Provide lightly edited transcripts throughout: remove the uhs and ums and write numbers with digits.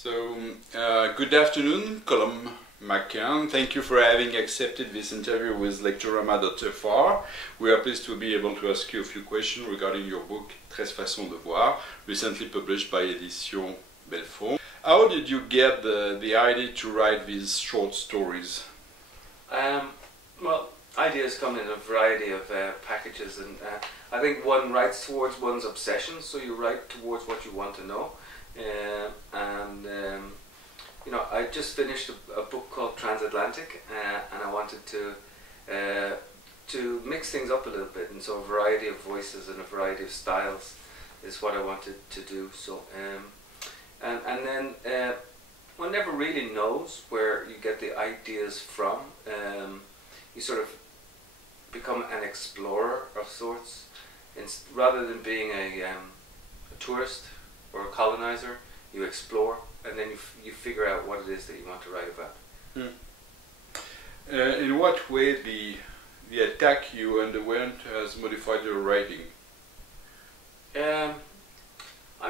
So, good afternoon, Colum Mccann. Thank you for having accepted this interview with Lectorama.fr. We are pleased to be able to ask you a few questions regarding your book Treize, façons, voir, recently published by Editions Belfond. How did you get the idea to write these short stories? Well, ideas come in a variety of packages, and I think one writes towards one's obsession, so you write towards what you want to know. You know, I just finished a book called Transatlantic, and I wanted to mix things up a little bit, and so a variety of voices and a variety of styles is what I wanted to do. So, and then one never really knows where you get the ideas from. You sort of become an explorer of sorts, rather than being a tourist or a colonizer. You explore, and then you figure out what it is that you want to write about. In what way the attack you underwent has modified your writing? I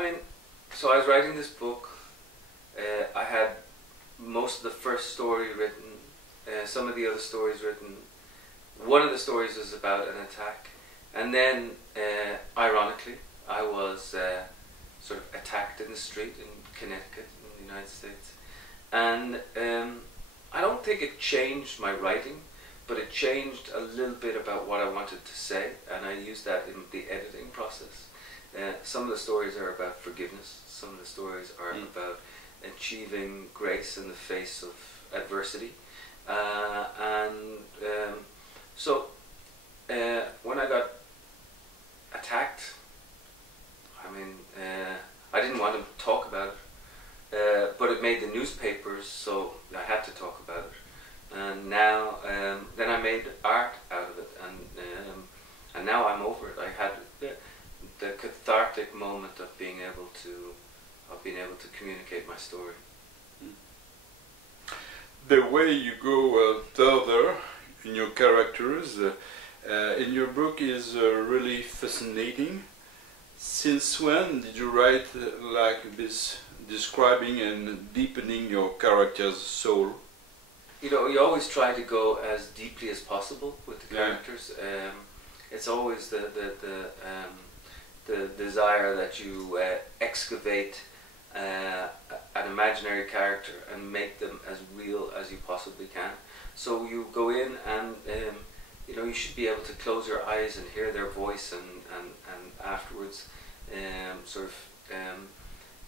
mean, so I was writing this book. I had most of the first story written, some of the other stories written. One of the stories was about an attack, and then, ironically, I was sort of attacked in the street in Connecticut, in the United States. And I don't think it changed my writing, but it changed a little bit about what I wanted to say, and I used that in the editing process. Some of the stories are about forgiveness, some of the stories are about achieving grace in the face of adversity. So when I got attacked, I mean, I didn't want to talk about it, but it made the newspapers, so I had to talk about it. And now, then I made art out of it, and now I'm over it. I had the cathartic moment of being able to communicate my story. The way you go further in your characters in your book is really fascinating. Since when did you write like this, describing and deepening your character's soul? You know, you always try to go as deeply as possible with the characters. It's always the desire that you excavate an imaginary character and make them as real as you possibly can. So you go in and you know, you should be able to close your eyes and hear their voice, and afterwards,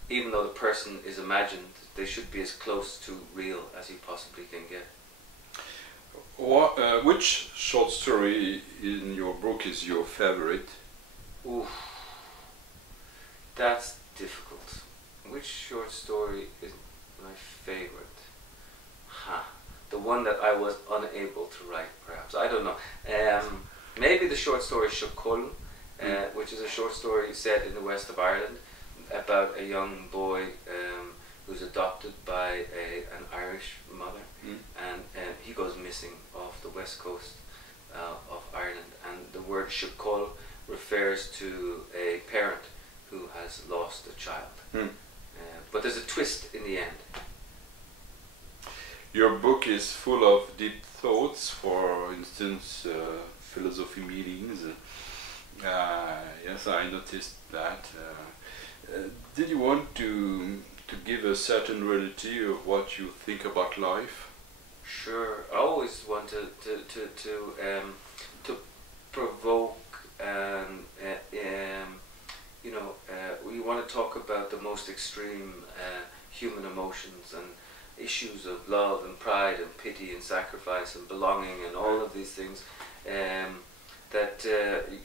even though the person is imagined, they should be as close to real as you possibly can get. Which short story in your book is your favorite? Ooh, that's difficult. Which short story is my favorite? The one that I was unable to write, perhaps. I don't know. Maybe the short story Colum, which is a short story set in the west of Ireland about a young boy who's adopted by an Irish mother, and he goes missing off the west coast of Ireland, and the word Colum refers to a parent who has lost a child. But there's a twist in the end. Your book is full of deep thoughts, for instance, philosophy meetings. Yes, I noticed that. Did you want to give a certain reality of what you think about life? Sure, I always want to provoke, and you know, we want to talk about the most extreme human emotions and issues of love and pride and pity and sacrifice and belonging and all of these things.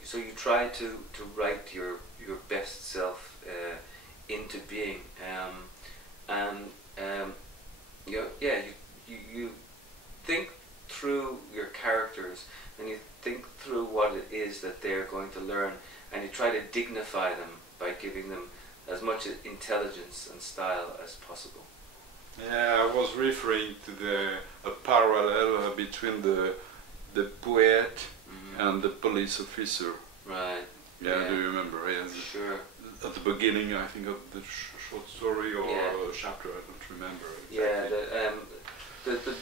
So you try to write your best self into being, you think through your characters, and you think through what it is that they're going to learn, and you try to dignify them by giving them as much intelligence and style as possible. Yeah, I was referring to a parallel between the poet and the police officer. Right. Yeah, do you remember? Yes. Sure. at the beginning, I think, of the short story or chapter, I don't remember exactly.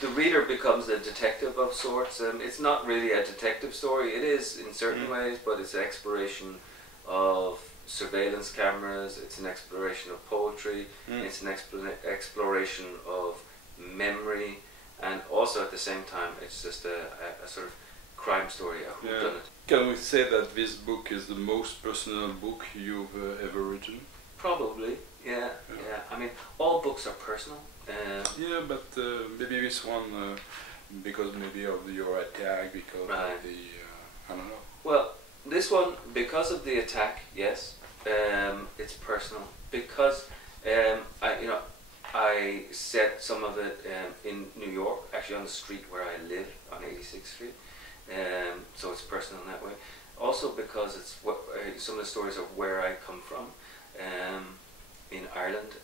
The reader becomes a detective of sorts. It's not really a detective story. It is in certain ways, but it's an exploration of surveillance cameras. It's an exploration of poetry. It's an exploration of memory, and also at the same time, it's just a sort of crime story, a whodunit. Can we say that this book is the most personal book you've ever written? Probably, yeah. I mean, all books are personal. Yeah, but maybe this one, because maybe of your attack, because of the, I don't know. Well, this one, because of the attack, yes, it's personal. Because I said some of it in New York, actually on the street where I live, on 86th Street. So it's personal in that way. Also because it's some of the stories of where I come from in Ireland.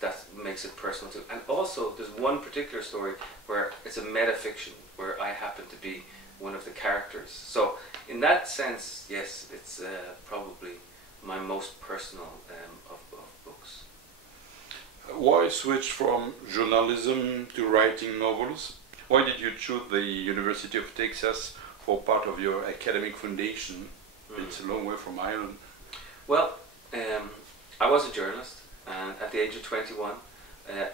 That makes it personal too. And also there's one particular story where it's a metafiction, where I happen to be one of the characters. So in that sense, yes, it's probably my most personal of books. Why switch from journalism to writing novels? Why did you choose the University of Texas for part of your academic foundation? It's a long way from Ireland. Well, I was a journalist, and at the age of 21,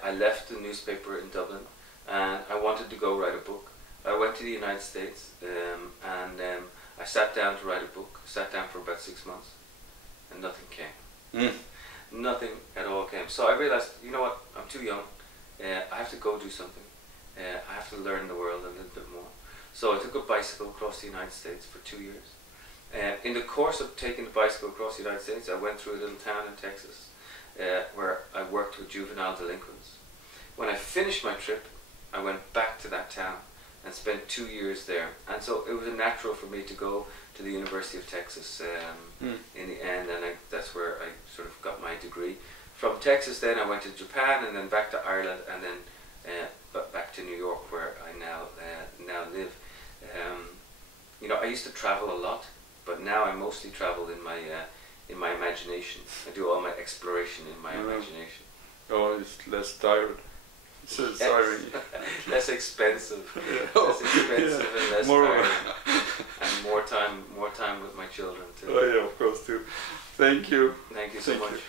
I left the newspaper in Dublin, and I wanted to go write a book. I went to the United States, and I sat down to write a book. Sat down for about 6 months, and nothing came. Nothing at all came. So I realized, you know what, I'm too young. I have to go do something. I have to learn the world a little bit more. So I took a bicycle across the United States for 2 years. In the course of taking the bicycle across the United States, I went through a little town in Texas where I worked with juvenile delinquents. When I finished my trip, I went back to that town and spent 2 years there. And so it was natural for me to go to the University of Texas in the end, and that's where I sort of got my degree. From Texas then I went to Japan, and then back to Ireland, and then back to New York, where I now live. I used to travel a lot, but now I mostly travel in my imagination. I do all my exploration in my imagination. Oh, it's less tired. So tiring. Less expensive. Less expensive and less tiring. And more time with my children too. Oh yeah, of course too. Thank you. Thank you so much.